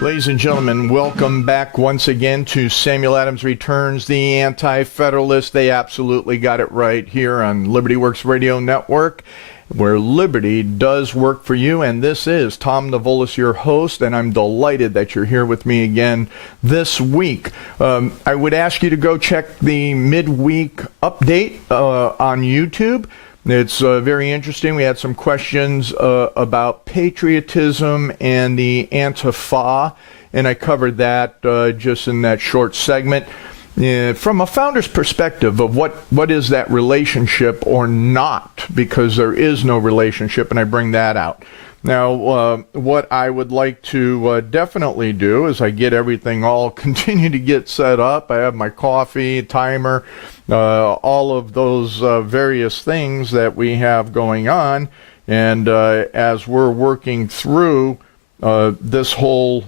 Ladies and gentlemen, welcome back once again to Samuel Adams Returns, the Anti-Federalists. They absolutely got it right here on Liberty Works Radio Network, where liberty does work for you. And this is Tom Navolis, your host, and I'm delighted that you're here with me again this week. I would ask you to go check the midweek update on YouTube. It's very interesting. We had some questions about patriotism and the Antifa, and I covered that just in that short segment. From a founder's perspective of what is that relationship or not, because there is no relationship, and I bring that out. Now, what I would like to definitely do is I get everything all continue to get set up. I have my coffee, timer, all of those various things that we have going on. And as we're working through this whole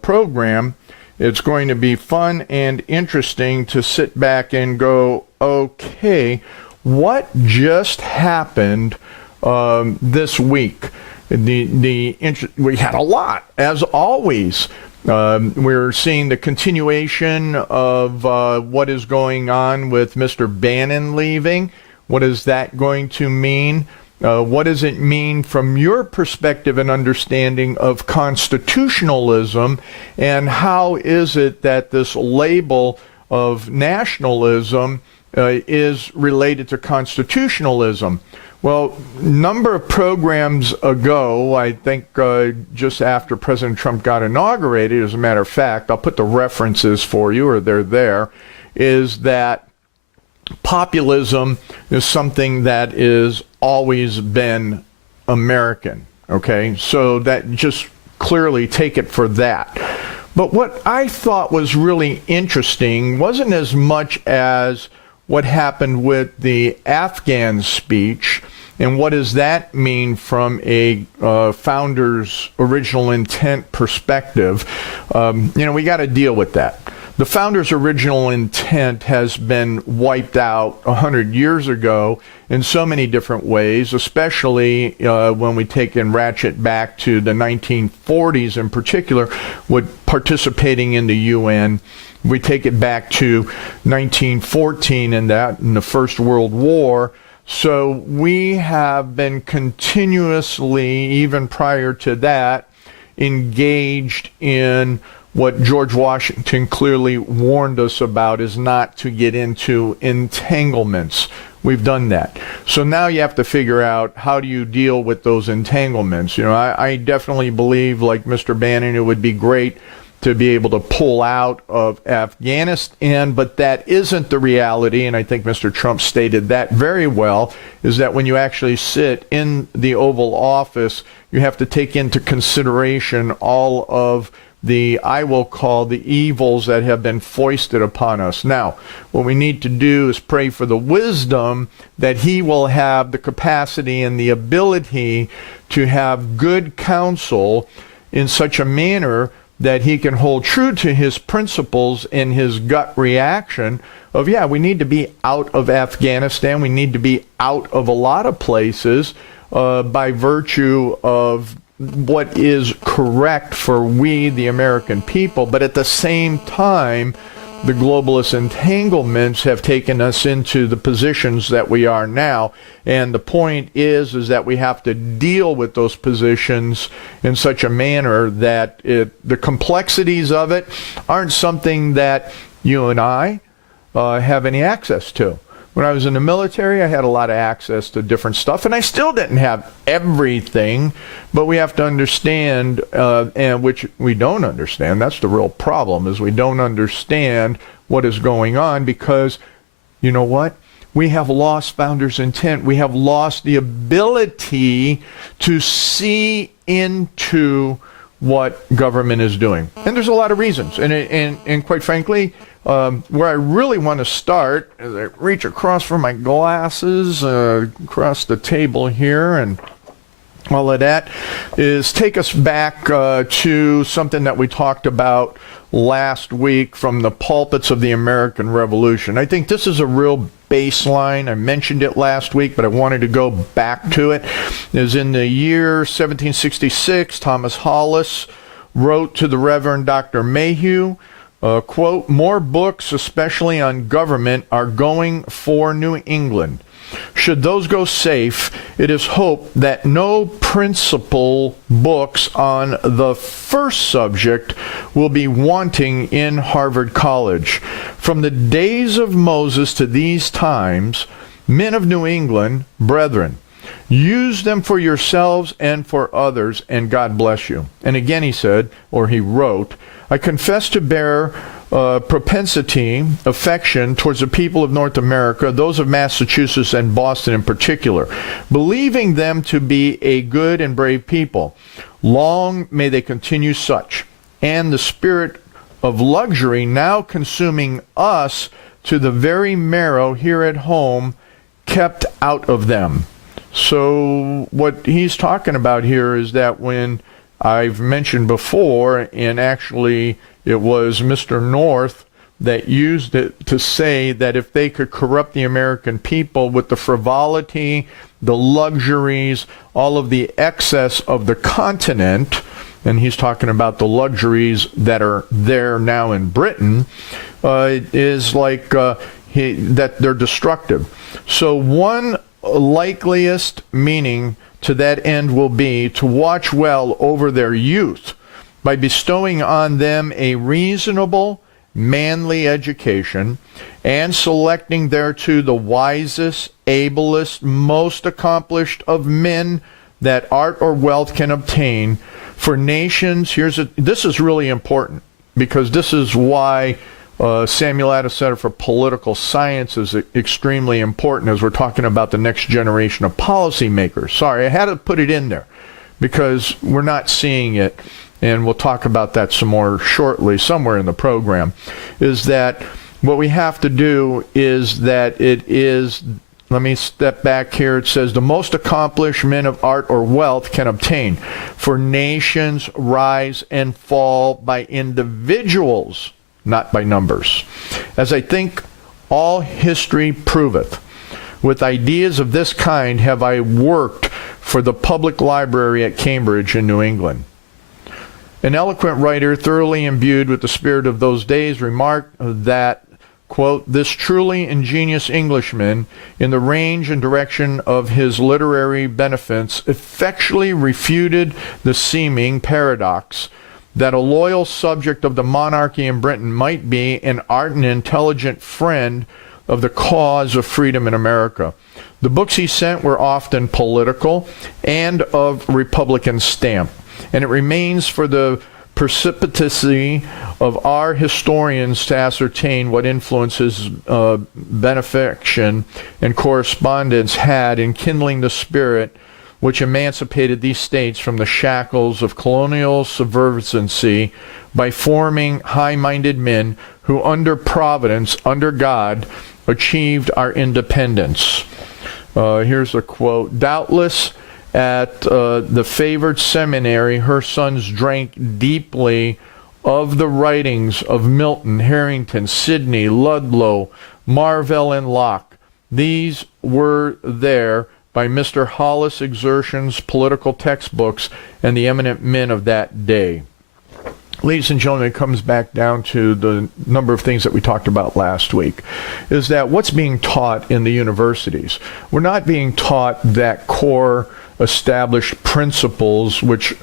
program, it's going to be fun and interesting to sit back and go, okay, what just happened this week? We had a lot, as always. We're seeing the continuation of what is going on with Mr. Bannon leaving. What is that going to mean? What does it mean from your perspective and understanding of constitutionalism? And how is it that this label of nationalism is related to constitutionalism? Well, a number of programs ago, I think just after President Trump got inaugurated, as a matter of fact, I'll put the references for you, or they're there, is that populism is something that is always been American, okay? So that just clearly take it for that. But what I thought was really interesting wasn't as much as what happened with the Afghan speech, and what does that mean from a founder's original intent perspective. We got to deal with that. The founder's original intent has been wiped out 100 years ago in so many different ways, especially when we take and ratchet back to the 1940s in particular, with participating in the UN. We take it back to 1914 and that in the First World War. So we have been continuously, even prior to that, engaged in what George Washington clearly warned us about, is not to get into entanglements. We've done that. So now you have to figure out, how do you deal with those entanglements? I definitely believe, like Mr. Bannon, it would be great to be able to pull out of Afghanistan, but that isn't the reality, and I think Mr. Trump stated that very well, is that when you actually sit in the Oval Office, you have to take into consideration all of the, I will call, the evils that have been foisted upon us. Now, what we need to do is pray for the wisdom that he will have the capacity and the ability to have good counsel in such a manner that he can hold true to his principles and his gut reaction of, yeah, we need to be out of Afghanistan. We need to be out of a lot of places by virtue of what is correct for we, the American people. But at the same time, the globalist entanglements have taken us into the positions that we are now. And the point is that we have to deal with those positions in such a manner that the complexities of it aren't something that you and I have any access to. When I was in the military, I had a lot of access to different stuff, and I still didn't have everything, but we have to understand, and which we don't understand. That's the real problem, is we don't understand what is going on, because, you know what? We have lost founder's intent. We have lost the ability to see into what government is doing. And there's a lot of reasons. And quite frankly, where I really want to start, as I reach across for my glasses, across the table here, and all of that, is take us back to something that we talked about last week from the pulpits of the American Revolution. I think this is a real baseline. I mentioned it last week, but I wanted to go back to it. Is in the year 1766, Thomas Hollis wrote to the Reverend Dr. Mayhew, quote, more books, especially on government, are going for New England. Should those go safe, it is hoped that no principal books on the first subject will be wanting in Harvard College. From the days of Moses to these times, men of New England, brethren, use them for yourselves and for others, and God bless you. And again he said, or he wrote, I confess to bear propensity, affection towards the people of North America, those of Massachusetts and Boston in particular, believing them to be a good and brave people. Long may they continue such, and the spirit of luxury now consuming us to the very marrow here at home kept out of them. So what he's talking about here is that when I've mentioned before, and actually it was Mr. North that used it to say that if they could corrupt the American people with the frivolity, the luxuries, all of the excess of the continent, and he's talking about the luxuries that are there now in Britain, is like that they're destructive. So one likeliest meaning to that end will be to watch well over their youth by bestowing on them a reasonable, manly education and selecting thereto the wisest, ablest, most accomplished of men that art or wealth can obtain. For nations, this is really important, because this is why Samuel Adams Center for Political Science is extremely important as we're talking about the next generation of policymakers. Sorry, I had to put it in there because we're not seeing it, and we'll talk about that some more shortly somewhere in the program, is that what we have to do is that it is, let me step back here, it says, the most accomplished men of art or wealth can obtain. For nations rise and fall by individuals, not by numbers. As I think all history proveth, with ideas of this kind have I worked for the public library at Cambridge in New England. An eloquent writer, thoroughly imbued with the spirit of those days, remarked that, quote, this truly ingenious Englishman, in the range and direction of his literary benefits, effectually refuted the seeming paradox that a loyal subject of the monarchy in Britain might be an ardent, intelligent friend of the cause of freedom in America. The books he sent were often political and of Republican stamp, and it remains for the precipitancy of our historians to ascertain what influence his benefaction and correspondence had in kindling the spirit which emancipated these states from the shackles of colonial subserviency by forming high-minded men who, under Providence, under God, achieved our independence. Here's a quote. Doubtless at the favored seminary, her sons drank deeply of the writings of Milton, Harrington, Sidney, Ludlow, Marvell, and Locke. These were there by Mr. Hollis' exertions, political textbooks, and the eminent men of that day. Ladies and gentlemen, it comes back down to the number of things that we talked about last week, is that what's being taught in the universities? We're not being taught that core established principles which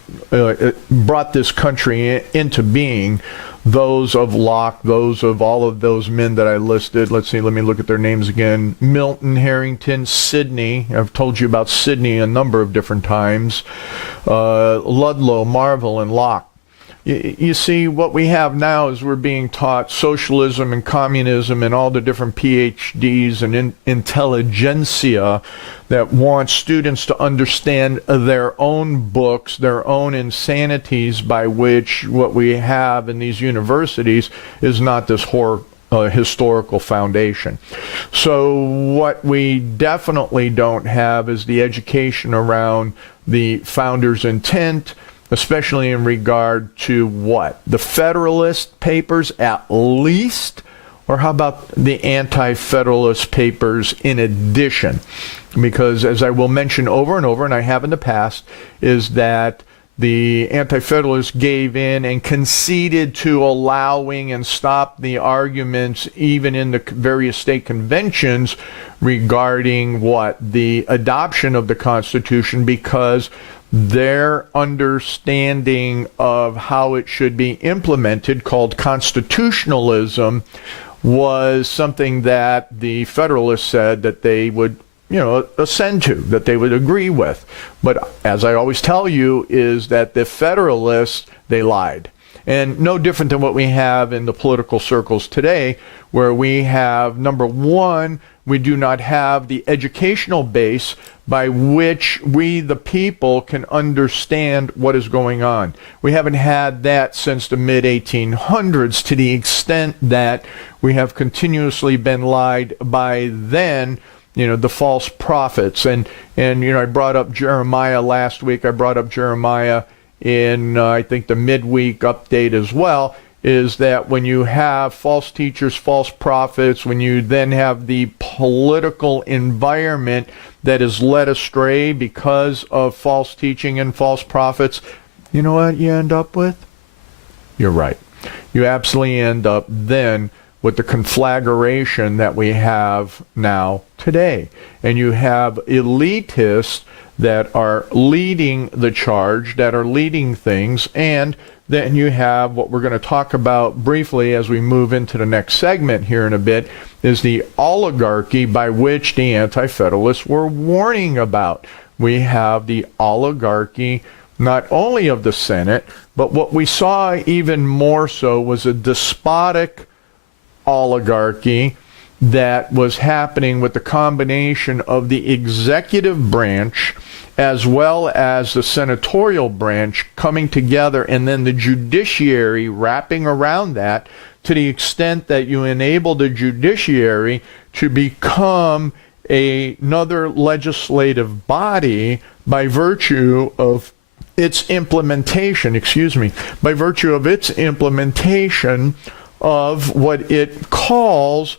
brought this country into being, those of Locke, those of all of those men that I listed. Let's see, let me look at their names again. Milton, Harrington, Sidney. I've told you about Sidney a number of different times. Ludlow, Marvell, and Locke. You see, what we have now is we're being taught socialism and communism and all the different PhDs and intelligentsia that want students to understand their own books, their own insanities, by which what we have in these universities is not this historical foundation. So what we definitely don't have is the education around the founders' intent, especially in regard to what? The Federalist Papers at least? Or how about the Anti-Federalist Papers in addition? Because as I will mention over and over, and I have in the past, is that the Anti-Federalists gave in and conceded to allowing and stopped the arguments even in the various state conventions regarding the adoption of the Constitution, because their understanding of how it should be implemented, called constitutionalism, was something that the Federalists said that they would ascend to, that they would agree with. But as I always tell you, is that the Federalists, they lied. And no different than what we have in the political circles today, where we have, number one, we do not have the educational base by which we, the people, can understand what is going on. We haven't had that since the mid-1800s, to the extent that we have continuously been lied by then, the false prophets. And I brought up Jeremiah last week. I brought up Jeremiah in, I think, the midweek update as well, is that when you have false teachers, false prophets, when you then have the political environment that is led astray because of false teaching and false prophets, you know what you end up with? You're right. You absolutely end up then with the conflagration that we have now today. And you have elitists that are leading the charge, that are leading things, and then you have what we're going to talk about briefly as we move into the next segment here in a bit, is the oligarchy by which the Anti-Federalists were warning about. We have the oligarchy not only of the Senate, but what we saw even more so was a despotic oligarchy that was happening with the combination of the executive branch as well as the senatorial branch coming together, and then the judiciary wrapping around that, to the extent that you enable the judiciary to become another legislative body by virtue of its implementation, by virtue of its implementation of what it calls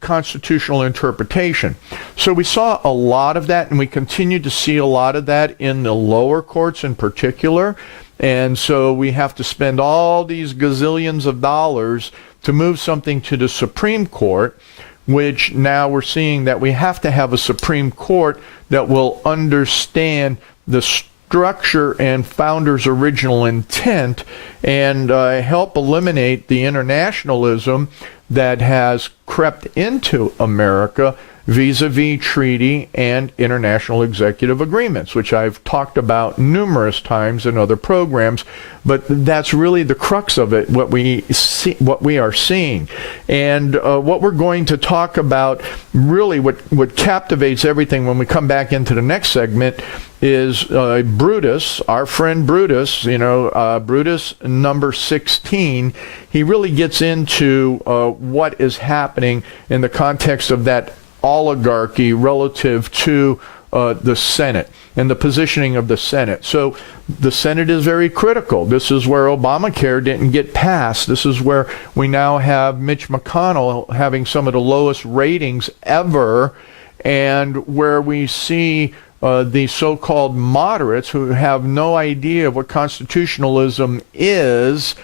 constitutional interpretation. So we saw a lot of that, and we continue to see a lot of that in the lower courts in particular. And so we have to spend all these gazillions of dollars to move something to the Supreme Court, which now we're seeing that we have to have a Supreme Court that will understand the structure and founders' original intent, and help eliminate the internationalism that has crept into America vis-a-vis treaty and international executive agreements, which I've talked about numerous times in other programs. But that's really the crux of it, what we are seeing. And what we're going to talk about, really what captivates everything when we come back into the next segment, is Brutus, our friend Brutus, Brutus number 16. He really gets into what is happening in the context of that oligarchy relative to the Senate and the positioning of the Senate. So the Senate is very critical. This is where Obamacare didn't get passed. This is where we now have Mitch McConnell having some of the lowest ratings ever, and where we see the so-called moderates, who have no idea of what constitutionalism is,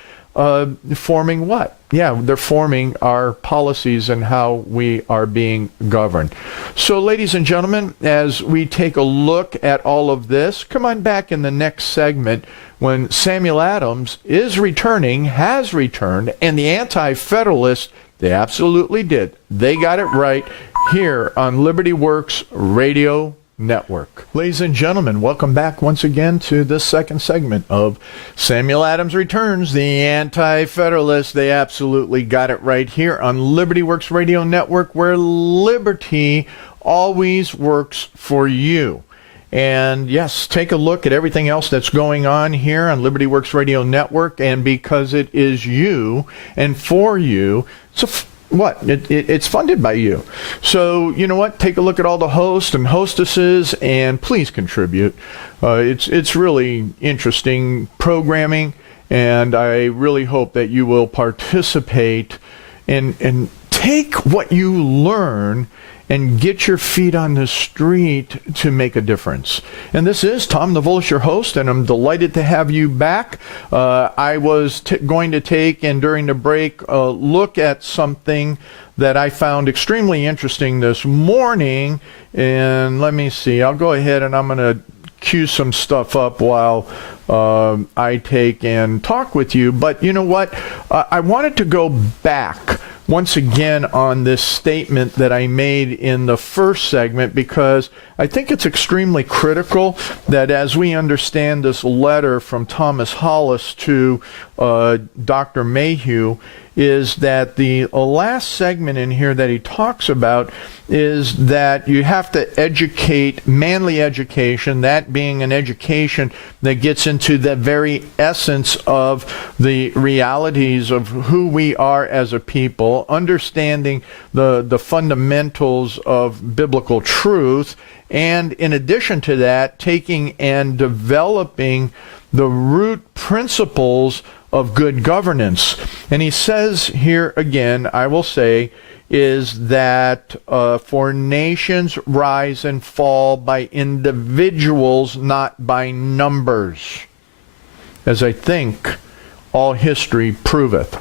forming what? Yeah, they're forming our policies and how we are being governed. So, ladies and gentlemen, as we take a look at all of this, come on back in the next segment when Samuel Adams is returning, has returned, and the Anti-Federalists, they absolutely did. They got it right here on Liberty Works Radio Network. Ladies and gentlemen, welcome back once again to this second segment of Samuel Adams Returns, the Anti-Federalists. They absolutely got it right here on Liberty Works Radio Network, where liberty always works for you. And yes, take a look at everything else that's going on here on Liberty Works Radio Network, and because it is you and for you, it's funded by you. So, you know what? Take a look at all the hosts and hostesses, and please contribute. It's really interesting programming, and I really hope that you will participate and take what you learn and get your feet on the street to make a difference. And this is Tom Navolis, your host, and I'm delighted to have you back. I was going to take, and during the break, look at something that I found extremely interesting this morning. And let me see, I'll go ahead and I'm going to cue some stuff up while I take and talk with you. But you know what? I wanted to go back once again on this statement that I made in the first segment, because I think it's extremely critical that as we understand this letter from Thomas Hollis to Dr. Mayhew, is that the last segment in here that he talks about is that you have to educate, manly education, that being an education that gets into the very essence of the realities of who we are as a people, understanding the fundamentals of biblical truth, and in addition to that, taking and developing the root principles of good governance. And he says here again, I will say, is that for nations rise and fall by individuals, not by numbers, as I think all history proveth.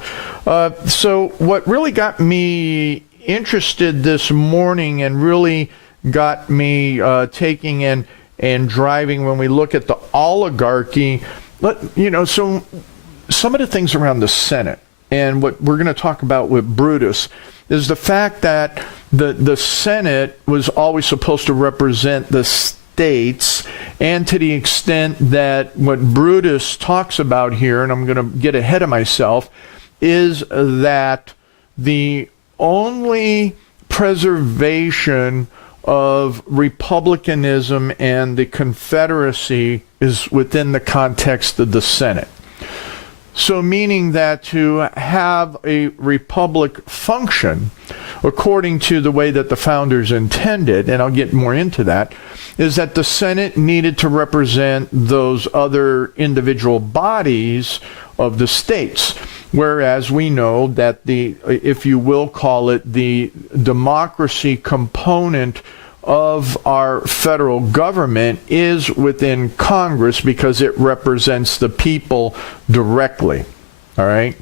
So what really got me interested this morning and really got me taking and driving when we look at the oligarchy, so some of the things around the Senate and what we're going to talk about with Brutus is the fact that the Senate was always supposed to represent the states, and to the extent that what Brutus talks about here, and I'm going to get ahead of myself, is that the only preservation of republicanism and the Confederacy is within the context of the Senate. So meaning that to have a republic function according to the way that the founders intended, and I'll get more into that, is that the Senate needed to represent those other individual bodies of the states. Whereas we know that the, if you will call it, the democracy component of our federal government is within Congress because it represents the people directly. All right?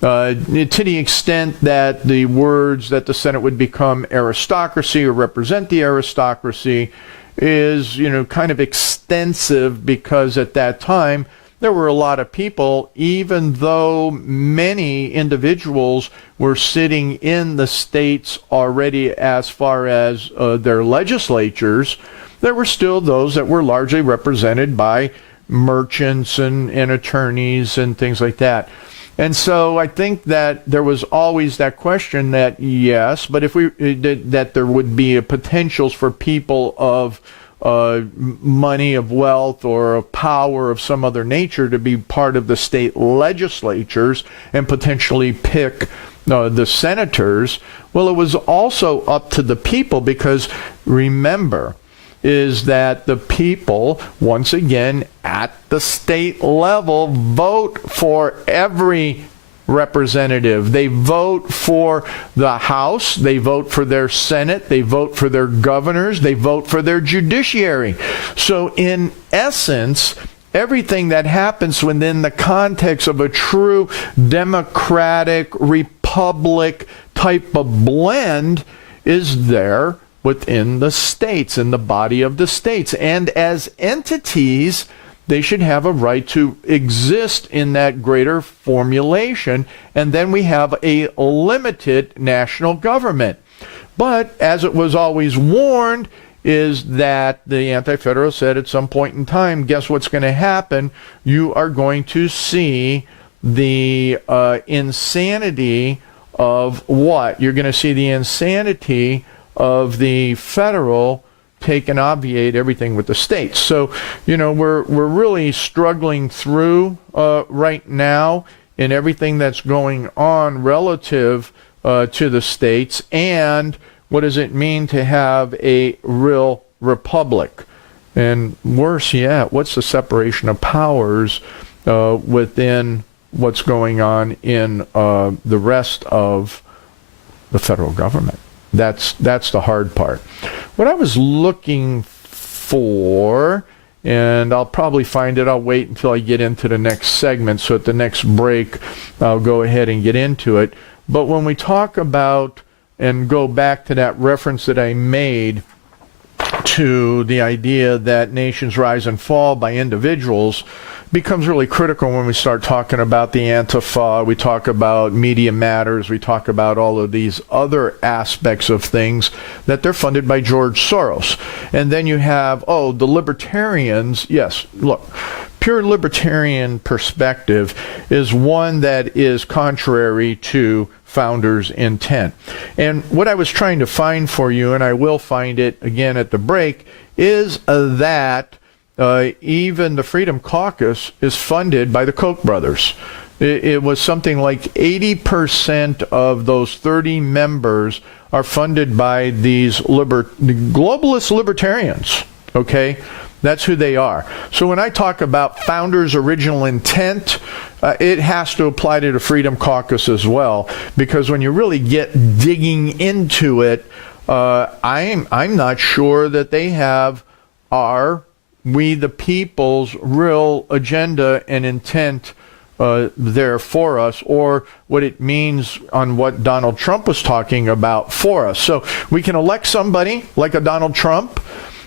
To the extent that the words that the Senate would become aristocracy or represent the aristocracy is, kind of extensive, because at that time there were a lot of people, even though many individuals were sitting in the states already as far as their legislatures, there were still those that were largely represented by merchants and attorneys and things like that. And so I think that there was always that question that, yes, but if that there would be a potentials for people of money, of wealth, or of power of some other nature to be part of the state legislatures and potentially pick the senators. Well, it was also up to the people, because remember, is that the people, once again, at the state level, vote for every representative. They vote for the House, they vote for their Senate, they vote for their governors, they vote for their judiciary. So in essence, everything that happens within the context of a true democratic republic type of blend is there within the states, in the body of the states. And as entities, they should have a right to exist in that greater formulation. And then we have a limited national government. But as it was always warned, is that the Anti-Federalists said at some point in time, guess what's going to happen? You are going to see the insanity of what? You're going to see the insanity of the federal take and obviate everything with the states. So, we're really struggling through right now in everything that's going on relative to the states, and what does it mean to have a real republic? And worse yet, what's the separation of powers within what's going on in the rest of the federal government? That's the hard part. What I was looking for, and I'll probably find it, I'll wait until I get into the next segment, so at the next break I'll go ahead and get into it. But when we talk about, and go back to that reference that I made to the idea that nations rise and fall by individuals, becomes really critical when we start talking about the Antifa, we talk about Media Matters, we talk about all of these other aspects of things that they're funded by George Soros. And then you have, the libertarians. Yes, look, pure libertarian perspective is one that is contrary to founders' intent. And what I was trying to find for you, and I will find it again at the break, is that even the Freedom Caucus is funded by the Koch brothers. It was something like 80% of those 30 members are funded by these globalist libertarians, okay? That's who they are. So when I talk about founders' original intent, it has to apply to the Freedom Caucus as well, because when you really get digging into it, I'm not sure that they have we the people's real agenda and intent there for us, or what it means on what Donald Trump was talking about for us. So we can elect somebody like a Donald Trump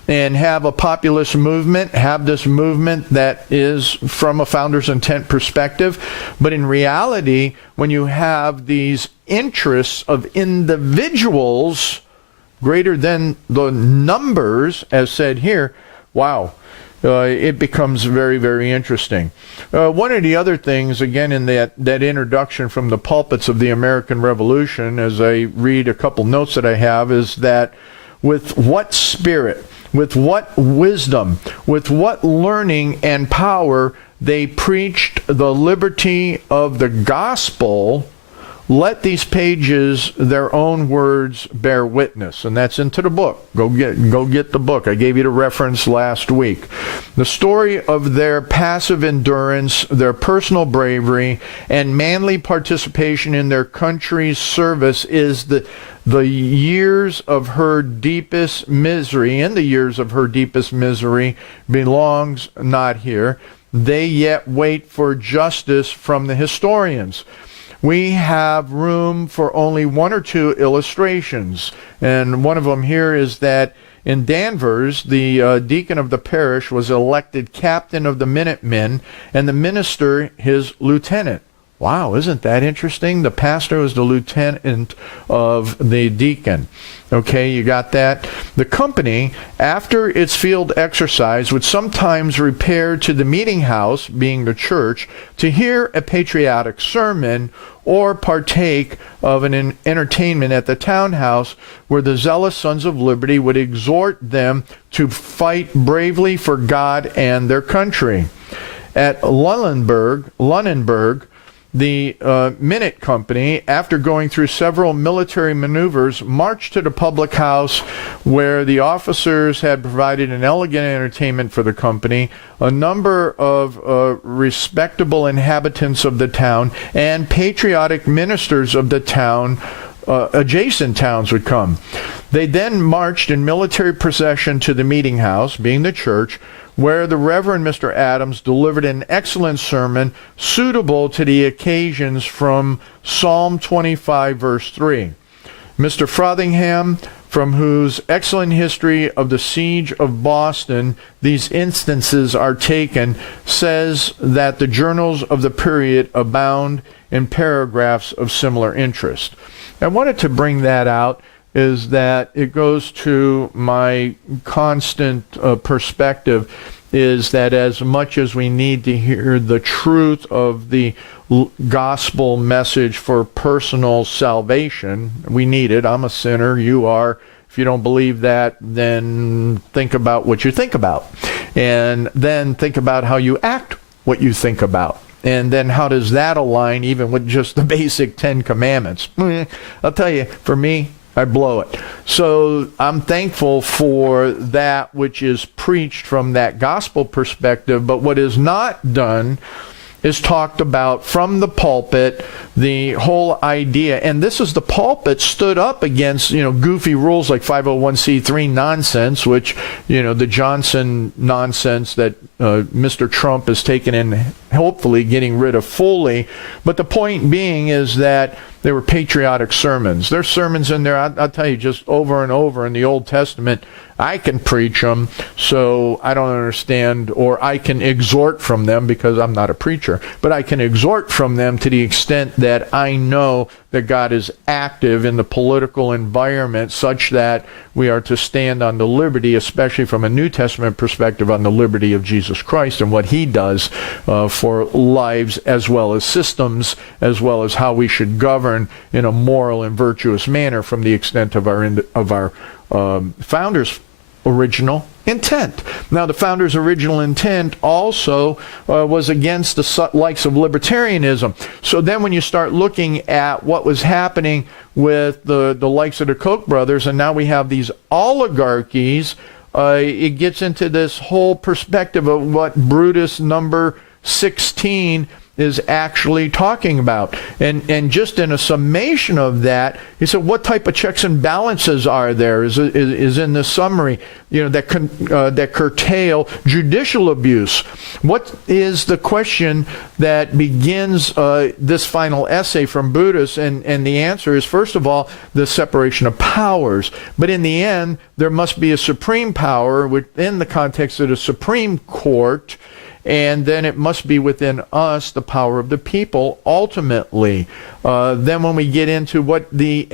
and have a populist movement, have this movement that is from a founder's intent perspective. But in reality, when you have these interests of individuals greater than the numbers, as said here, wow, it becomes very, very interesting. One of the other things, again, in that introduction from the pulpits of the American Revolution, as I read a couple notes that I have, is that with what spirit, with what wisdom, with what learning and power they preached the liberty of the gospel, let these pages, their own words, bear witness. And that's into the book. Go get the book. I gave you the reference last week. The story of their passive endurance, their personal bravery, and manly participation in their country's service is the years of her deepest misery, in the years of her deepest misery, belongs not here. They yet wait for justice from the historians. We have room for only one or two illustrations, and one of them here is that in Danvers, the deacon of the parish was elected captain of the Minutemen, and the minister his lieutenant. Wow, isn't that interesting? The pastor was the lieutenant of the deacon. Okay, you got that? The company, after its field exercise, would sometimes repair to the meeting house, being the church, to hear a patriotic sermon or partake of an entertainment at the townhouse, where the zealous Sons of Liberty would exhort them to fight bravely for God and their country. At Lunenburg, the Minute Company, after going through several military maneuvers, marched to the public house where the officers had provided an elegant entertainment for the company. A number of respectable inhabitants of the town and patriotic ministers of the town, adjacent towns, would come. They then marched in military procession to the meeting house, being the church, where the Reverend Mr. Adams delivered an excellent sermon suitable to the occasions from Psalm 25, verse 3. Mr. Frothingham, from whose excellent history of the siege of Boston these instances are taken, says that the journals of the period abound in paragraphs of similar interest. I wanted to bring that out, is that it goes to my constant perspective, is that as much as we need to hear the truth of the gospel message for personal salvation, we need it. I'm a sinner, you are. If you don't believe that, then think about what you think about. And then think about how you act what you think about. And then how does that align even with just the basic 10 Commandments? I'll tell you, for me, I blow it. So I'm thankful for that which is preached from that gospel perspective, but what is not done is talked about from the pulpit, the whole idea, and this is the pulpit stood up against, goofy rules like 501c3 nonsense, which, the Johnson nonsense that Mr. Trump has taken in, hopefully getting rid of fully. But the point being is that they were patriotic sermons. There's sermons in there, I'll tell you, just over and over in the Old Testament. I can preach them, so I don't understand, or I can exhort from them because I'm not a preacher, but I can exhort from them to the extent that I know that God is active in the political environment such that we are to stand on the liberty, especially from a New Testament perspective, on the liberty of Jesus Christ and what he does for lives as well as systems, as well as how we should govern in a moral and virtuous manner from the extent of our founders' original intent. Now, the founders' original intent also was against the likes of libertarianism. So then when you start looking at what was happening with the likes of the Koch brothers, and now we have these oligarchies, it gets into this whole perspective of what Brutus number 16 is actually talking about. And just in a summation of that, he said, what type of checks and balances are there is in the summary, that curtail judicial abuse. What is the question that begins this final essay from Brutus? And the answer is, first of all, the separation of powers. But in the end, there must be a supreme power within the context of the Supreme Court, and then it must be within us the power of the people ultimately. Then when we get into what the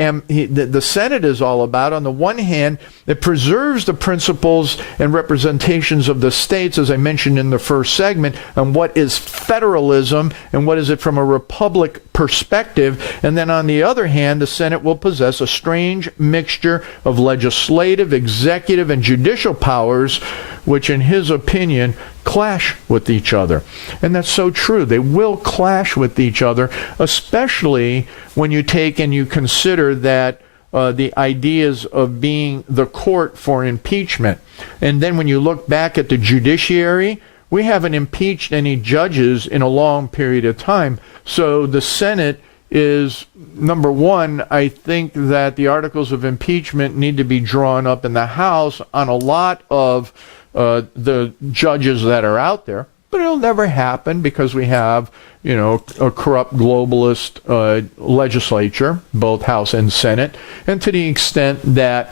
Senate is all about, on the one hand, it preserves the principles and representations of the states, as I mentioned in the first segment, on what is federalism and what is it from a republic perspective. And then on the other hand, the Senate will possess a strange mixture of legislative, executive, and judicial powers, which in his opinion clash with each other. And that's so true. They will clash with each other, especially when you take and you consider that the ideas of being the court for impeachment. And then when you look back at the judiciary, we haven't impeached any judges in a long period of time. So the Senate is, number one, I think that the articles of impeachment need to be drawn up in the House on a lot of the judges that are out there, but it'll never happen because we have, a corrupt globalist legislature, both House and Senate. And to the extent that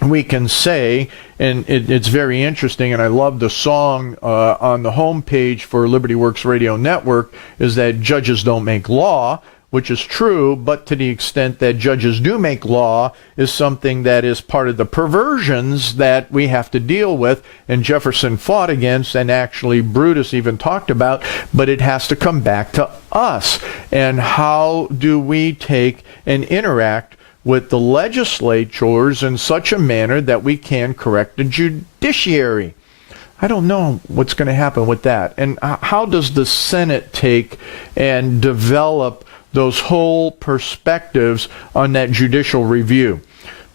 we can say, and it's very interesting, and I love the song on the homepage for Liberty Works Radio Network, is that judges don't make law, which is true, but to the extent that judges do make law is something that is part of the perversions that we have to deal with, and Jefferson fought against, and actually Brutus even talked about, but it has to come back to us. And how do we take and interact with the legislatures in such a manner that we can correct the judiciary? I don't know what's going to happen with that. And how does the Senate take and develop those whole perspectives on that judicial review?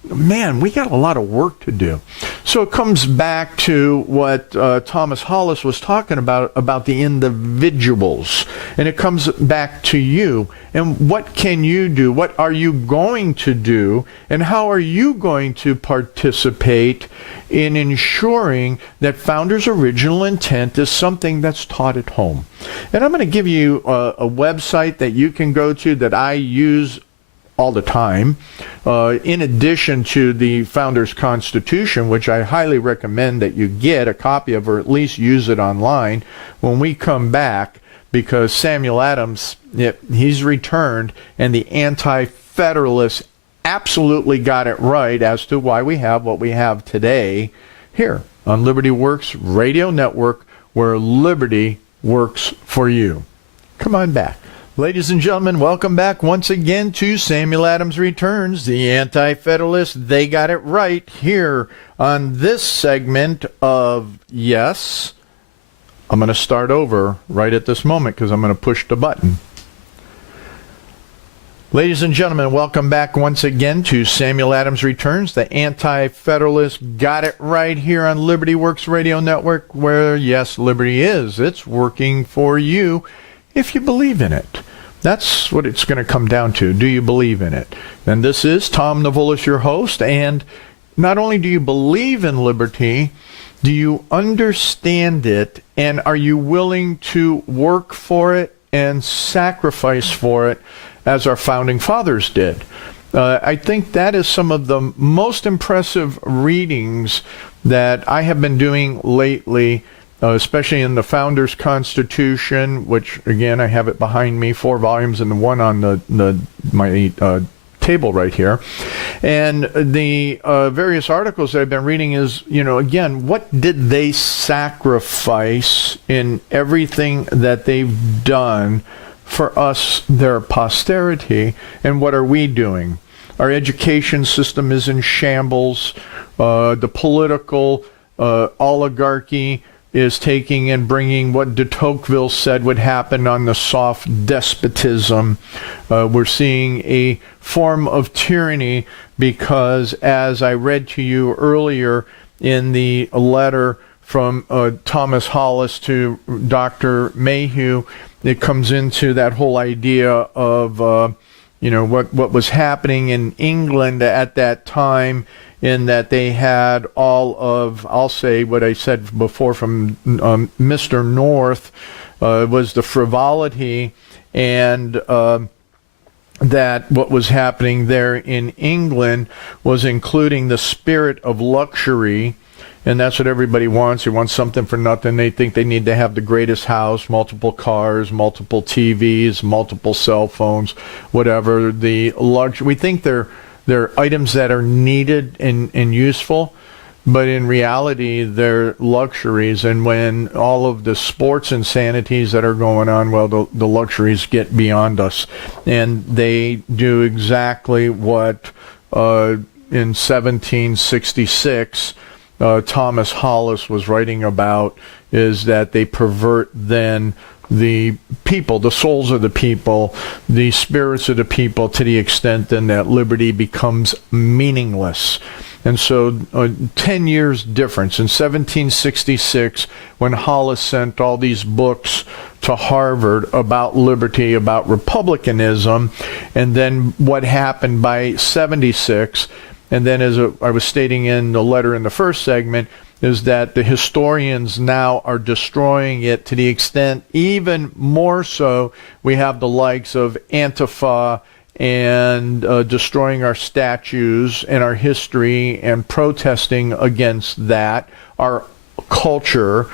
Man, we got a lot of work to do. So it comes back to what Thomas Hollis was talking about the individuals. And it comes back to you. And what can you do? What are you going to do? And how are you going to participate in ensuring that Founders' original intent is something that's taught at home? And I'm going to give you a website that you can go to that I use all the time, in addition to the Founders' Constitution, which I highly recommend that you get a copy of, or at least use it online when we come back, because Samuel Adams, he's returned, and the Anti-federalists absolutely got it right as to why we have what we have today here on Liberty Works Radio Network, where liberty works for you. Come on back. Ladies and gentlemen, welcome back once again to Samuel Adams Returns, the Anti-Federalists. They got it right here on this segment of Yes. I'm going to start over right at this moment because I'm going to push the button. Ladies and gentlemen, welcome back once again to Samuel Adams Returns. The Anti-Federalists got it right here on Liberty Works Radio Network, where, yes, liberty is. It's working for you if you believe in it. That's what it's going to come down to. Do you believe in it? And this is Tom Navolis, your host. And not only do you believe in liberty, do you understand it? And are you willing to work for it and sacrifice for it as our founding fathers did? I think that is some of the most impressive readings that I have been doing lately, especially in the Founders Constitution, which, again, I have it behind me, 4 volumes, and the one on my table right here. And the various articles that I've been reading is, again, what did they sacrifice in everything that they've done for us, their posterity, and what are we doing? Our education system is in shambles. The political oligarchy is taking and bringing what de Tocqueville said would happen on the soft despotism. We're seeing a form of tyranny because, as I read to you earlier in the letter from Thomas Hollis to Dr. Mayhew, it comes into that whole idea of what was happening in England at that time, in that they had all of, I'll say what I said before from Mr. North, was the frivolity, and that what was happening there in England was including the spirit of luxury. And that's what everybody wants. They want something for nothing. They think they need to have the greatest house, multiple cars, multiple TVs, multiple cell phones, whatever. The luxury. We think they're items that are needed and useful, but in reality, they're luxuries. And when all of the sports insanities that are going on, well, the luxuries get beyond us. And they do exactly what in 1766 Thomas Hollis was writing about, is that they pervert then the people, the souls of the people, the spirits of the people, to the extent then that liberty becomes meaningless. And so 10 years difference. In 1766, when Hollis sent all these books to Harvard about liberty, about republicanism, and then what happened by 76, and then, as I was stating in the letter in the first segment, is that the historians now are destroying it to the extent, even more so, we have the likes of Antifa and destroying our statues and our history and protesting against that, our culture.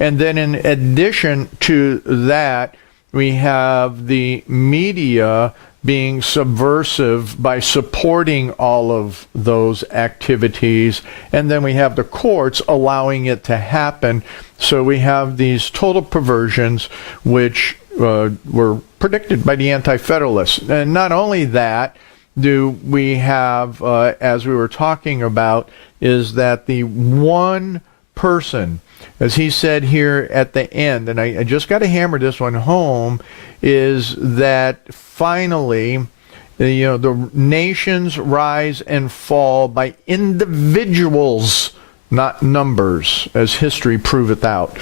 And then in addition to that, we have the media being subversive by supporting all of those activities. And then we have the courts allowing it to happen. So we have these total perversions which were predicted by the Anti-federalists. And not only that, do we have, as we were talking about, is that the one person, as he said here at the end, and I just got to hammer this one home, is that finally, the nations rise and fall by individuals, not numbers, as history proveth out.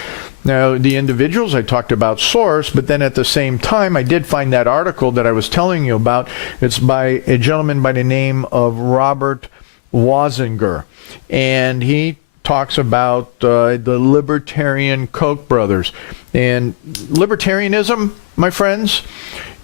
Now, the individuals, I talked about source, but then at the same time, I did find that article that I was telling you about. It's by a gentleman by the name of Robert Wasinger, and he talks about the libertarian Koch brothers. And libertarianism, my friends,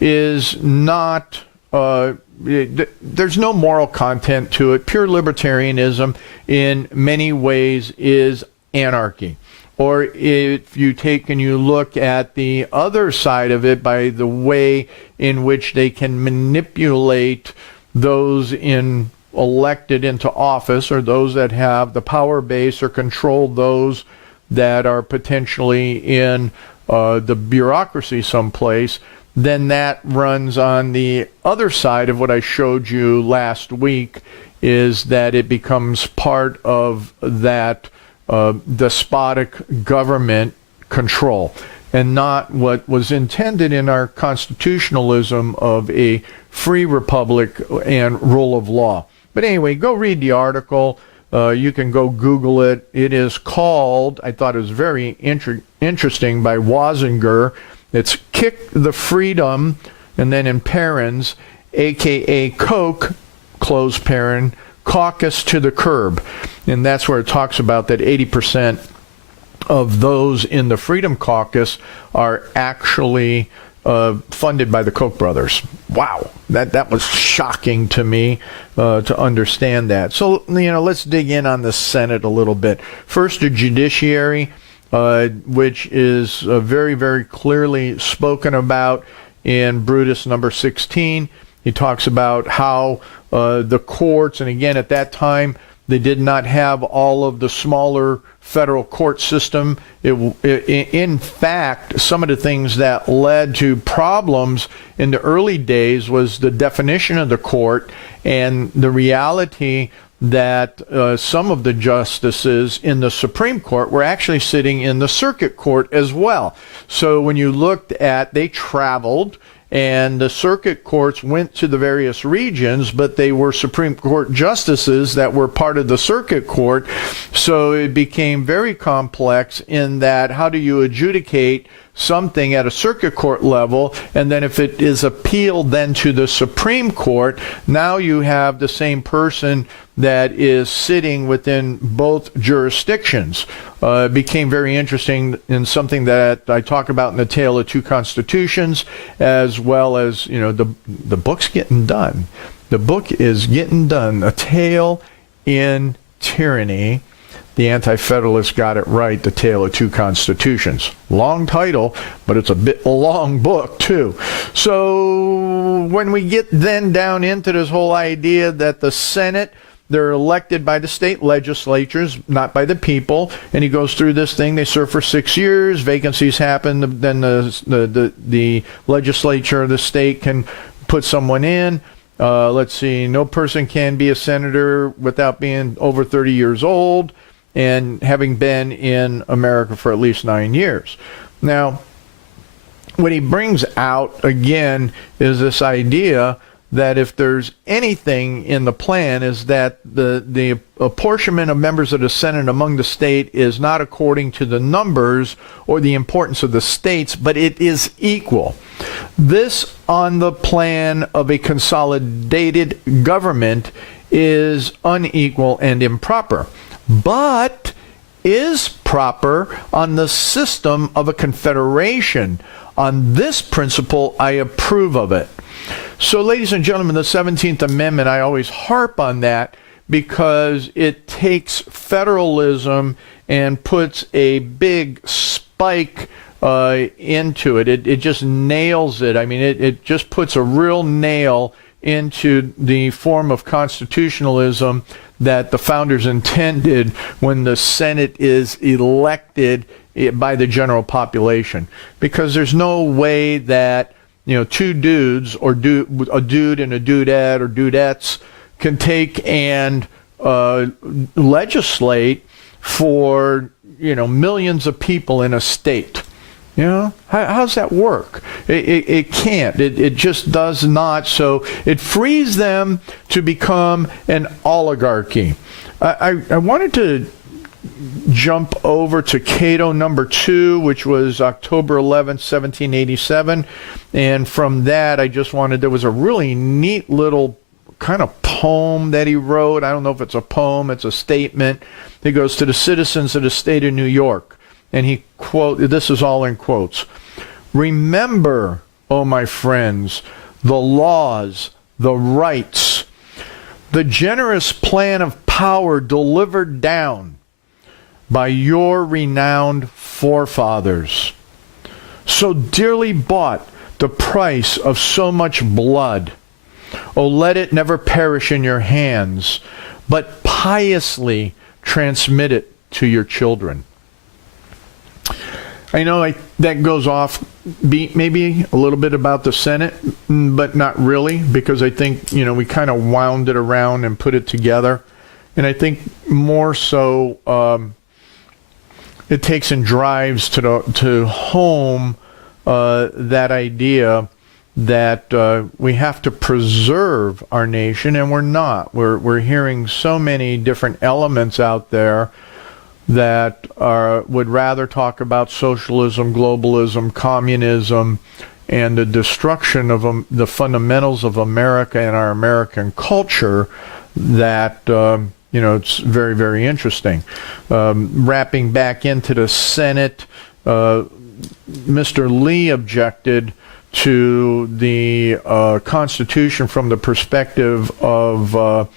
is not, there's no moral content to it. Pure libertarianism in many ways is anarchy. Or if you take and you look at the other side of it, by the way in which they can manipulate those elected into office, or those that have the power base or control those that are potentially in the bureaucracy someplace, then that runs on the other side of what I showed you last week, is that it becomes part of that despotic government control, and not what was intended in our constitutionalism of a free republic and rule of law. But anyway, go read the article. You can go Google it. It is called, I thought it was very interesting, by Wasinger. It's Kick the Freedom and then in parens, aka Coke, close paren, caucus to the curb. And that's where it talks about that 80% of those in the Freedom Caucus are actually funded by the Koch brothers. Wow, that was shocking to me to understand that. So, let's dig in on the Senate a little bit. First, the judiciary, which is very, very clearly spoken about in Brutus number 16. He talks about how the courts, and again, at that time, they did not have all of the smaller federal court system. In fact, some of the things that led to problems in the early days was the definition of the court and the reality that some of the justices in the Supreme Court were actually sitting in the circuit court as well. So when you looked at, they traveled, and the circuit courts went to the various regions, but they were Supreme Court justices that were part of the circuit court. So it became very complex in that, how do you adjudicate something at a circuit court level, and then if it is appealed then to the Supreme Court, now you have the same person that is sitting within both jurisdictions. It became very interesting, and something that I talk about in The Tale of Two Constitutions, as well as, the book's getting done. The book is getting done. A Tale in Tyranny. The Anti-Federalists got it right, The Tale of Two Constitutions. Long title, but it's a long book, too. So when we get then down into this whole idea that the Senate, they're elected by the state legislatures, not by the people, and he goes through this thing. They serve for 6 years, vacancies happen, then the legislature of the state can put someone in. Let's see, no person can be a senator without being over 30 years old and having been in America for at least 9 years. Now, what he brings out, again, is this idea that if there's anything in the plan, is that the apportionment of members of the Senate among the state is not according to the numbers or the importance of the states, but it is equal. This, on the plan of a consolidated government, is unequal and improper, but is proper on the system of a confederation. On this principle, I approve of it. So, ladies and gentlemen, the 17th Amendment, I always harp on that because it takes federalism and puts a big spike into it. It just nails it. I mean, it just puts a real nail into the form of constitutionalism that the founders intended when the Senate is elected by the general population. Because there's no way that two dudes, or a dude and a dudette or dudettes, can take and legislate for millions of people in a state. How's that work? It can't. It just does not. So it frees them to become an oligarchy. I wanted to jump over to Cato number 2, which was October 11th, 1787. And from that, there was a really neat little kind of poem that he wrote. I don't know if it's a poem, it's a statement. He goes to the citizens of the state of New York. And this is all in quotes. Remember, O my friends, the laws, the rights, the generous plan of power delivered down by your renowned forefathers, so dearly bought, the price of so much blood. Oh, let it never perish in your hands, but piously transmit it to your children. I know that goes off beat maybe a little bit about the Senate, but not really, because I think, we kind of wound it around and put it together. And I think more so it takes and drives to home that idea that we have to preserve our nation, and we're not. We're hearing so many different elements out there that would rather talk about socialism, globalism, communism, and the destruction of the fundamentals of America and our American culture that, it's very, very interesting. Wrapping back into the Senate, Mr. Lee objected to the Constitution from the perspective of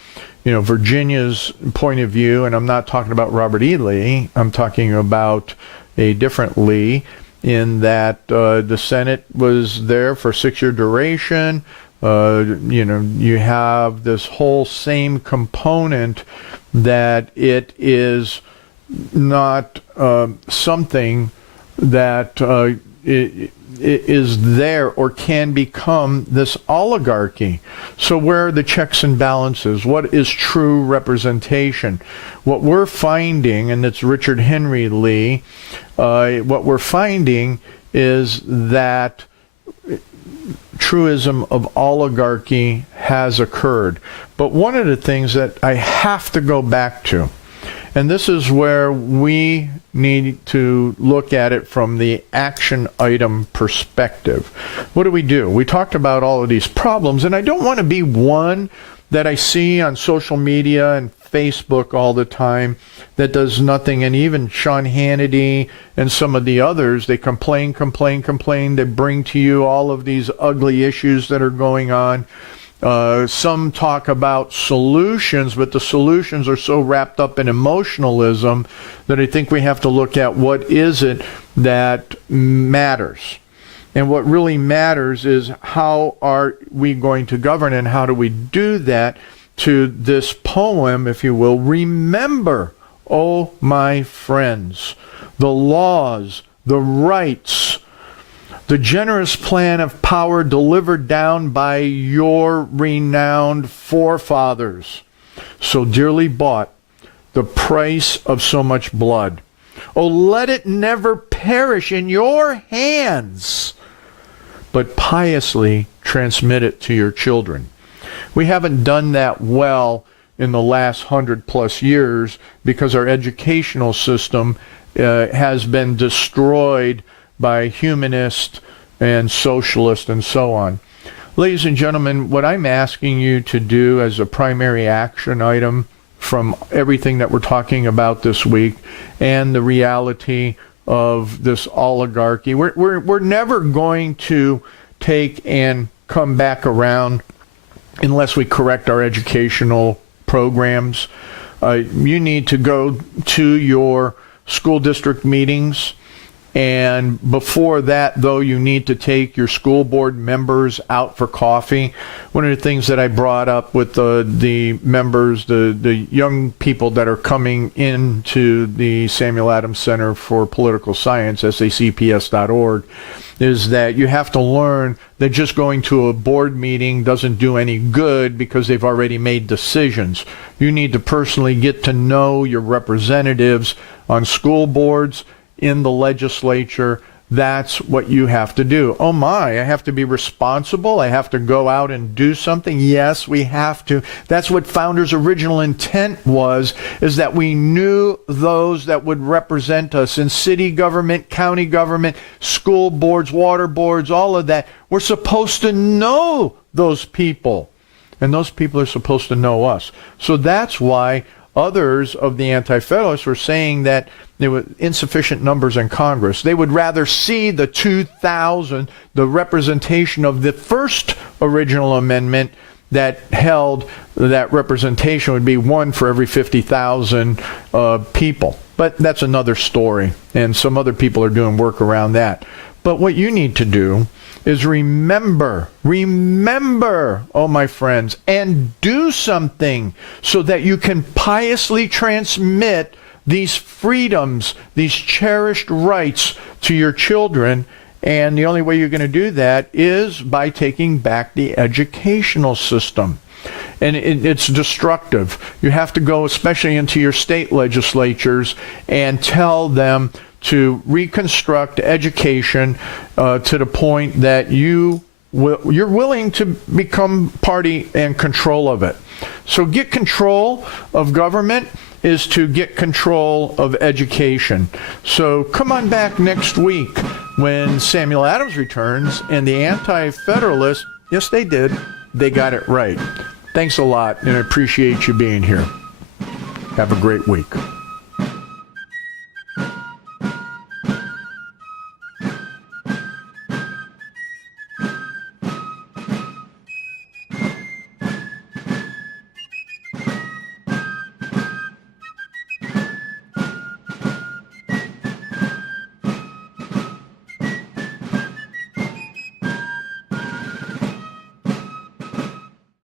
Virginia's point of view, and I'm not talking about Robert E. Lee. I'm talking about a different Lee, in that the Senate was there for 6-year duration. You have this whole same component that it is not something that it is there or can become this oligarchy. So where are the checks and balances? What is true representation? What we're finding, and it's Richard Henry Lee, what we're finding is that truism of oligarchy has occurred. But one of the things that I have to go back to, and this is where we need to look at it from the action item perspective. What do? We talked about all of these problems, and I don't want to be one that I see on social media and Facebook all the time that does nothing. And even Sean Hannity and some of the others, they complain. They bring to you all of these ugly issues that are going on. Some talk about solutions, but the solutions are so wrapped up in emotionalism that I think we have to look at what is it that matters. And what really matters is how are we going to govern, and how do we do that? To this poem, if you will, remember, oh my friends, the laws, the rights, the generous plan of power delivered down by your renowned forefathers, so dearly bought, the price of so much blood. Oh, let it never perish in your hands, but piously transmit it to your children. We haven't done that well in the last 100+ years because our educational system has been destroyed by humanists and socialists and so on. Ladies and gentlemen, what I'm asking you to do as a primary action item from everything that we're talking about this week and the reality of this oligarchy, we're never going to take and come back around unless we correct our educational programs. You need to go to your school district meetings, and before that, though, you need to take your school board members out for coffee. One of the things that I brought up with the members, the young people that are coming into the Samuel Adams Center for Political Science, sacps.org, is that you have to learn that just going to a board meeting doesn't do any good because they've already made decisions. You need to personally get to know your representatives on school boards, in the legislature. That's what you have to do. Oh my, I have to be responsible. I have to go out and do something. Yes, we have to. That's what founders' original intent was, is that we knew those that would represent us in city government, county government, school boards, water boards, all of that. We're supposed to know those people, and those people are supposed to know us. So that's why others of the Anti-Federalists were saying that there were insufficient numbers in Congress. They would rather see the 2,000, the representation of the first original amendment that held that representation would be 1 for every 50,000 people. But that's another story, and some other people are doing work around that. But what you need to do is remember, oh my friends, and do something so that you can piously transmit these freedoms, these cherished rights to your children. And the only way you're going to do that is by taking back the educational system. And it's destructive. You have to go, especially into your state legislatures, and tell them to reconstruct education to the point that you're willing to become party and control of it. So get control of government is to get control of education. So come on back next week when Samuel Adams returns, and the Anti-Federalists, yes, they did. They got it right. Thanks a lot, and I appreciate you being here. Have a great week.